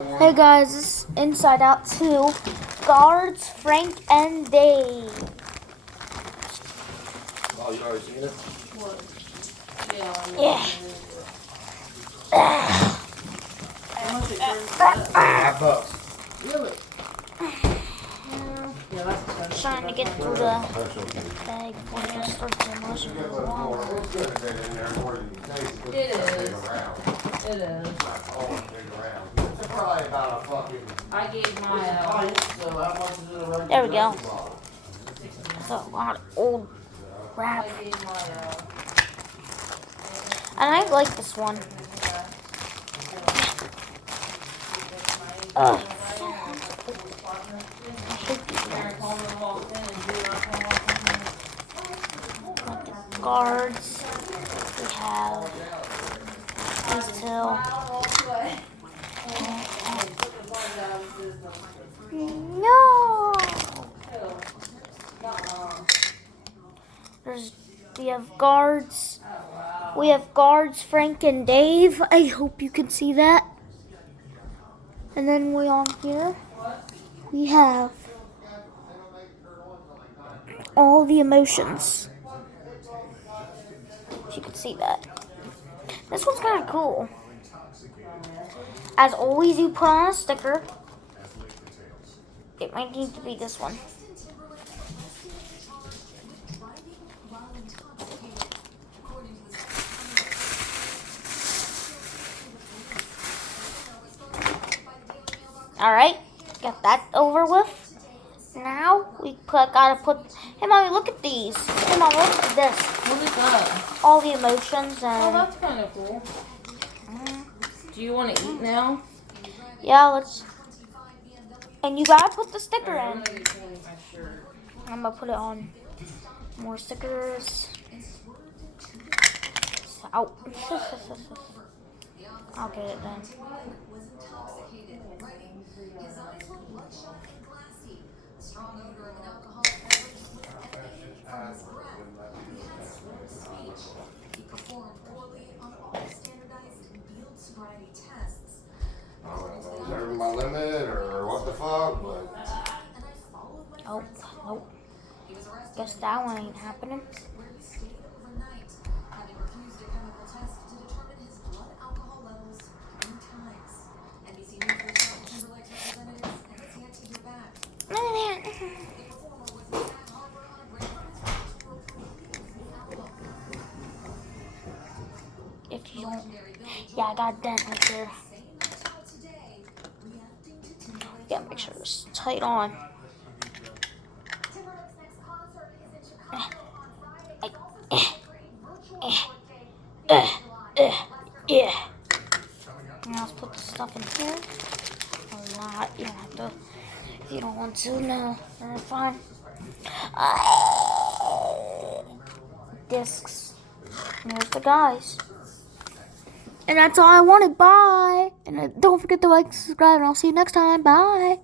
Hey guys, this is Inside Out 2. Guards, Frank and Dave. Oh, you already seen it? Yeah. $5. Really? Yeah, that's expensive. Trying to get through the bag before it just starts to emotion. It is. It is. It's probably about a fucking. I gave my, So how much is it a regular? There we go. bottle? That's a lot of old crap. I gave my, And I like this one. Ugh. Guards. We have these two. No. We have guards. We have guards, Frank and Dave. I hope you can see that. And then we on here, we have all the emotions. If you can see that. This one's kind of cool. As always, you put on a sticker. It might need to be this one. Alright, got that over with. Now gotta put. Hey, mommy, look at these. Hey, mommy, look at this. what is that? All the emotions Oh, and. that's kind of cool. Do you want to eat now? Yeah, let's. And you gotta put the sticker in. I'm gonna get my shirt. I'm gonna put it on. More stickers. Out. I'll get it then. Is that my limit or what the fuck? But Oh, nope. Guess that one ain't happening. If you don't, yeah, I got a dent right there. Gotta make sure it's tight on. Yeah. Now let's put the stuff in here. A lot. You don't have to. If you don't want to, no. That's fine. Discs. And there's the guys. And that's all I wanted. Bye. And don't forget to like, subscribe, and I'll see you next time. Bye.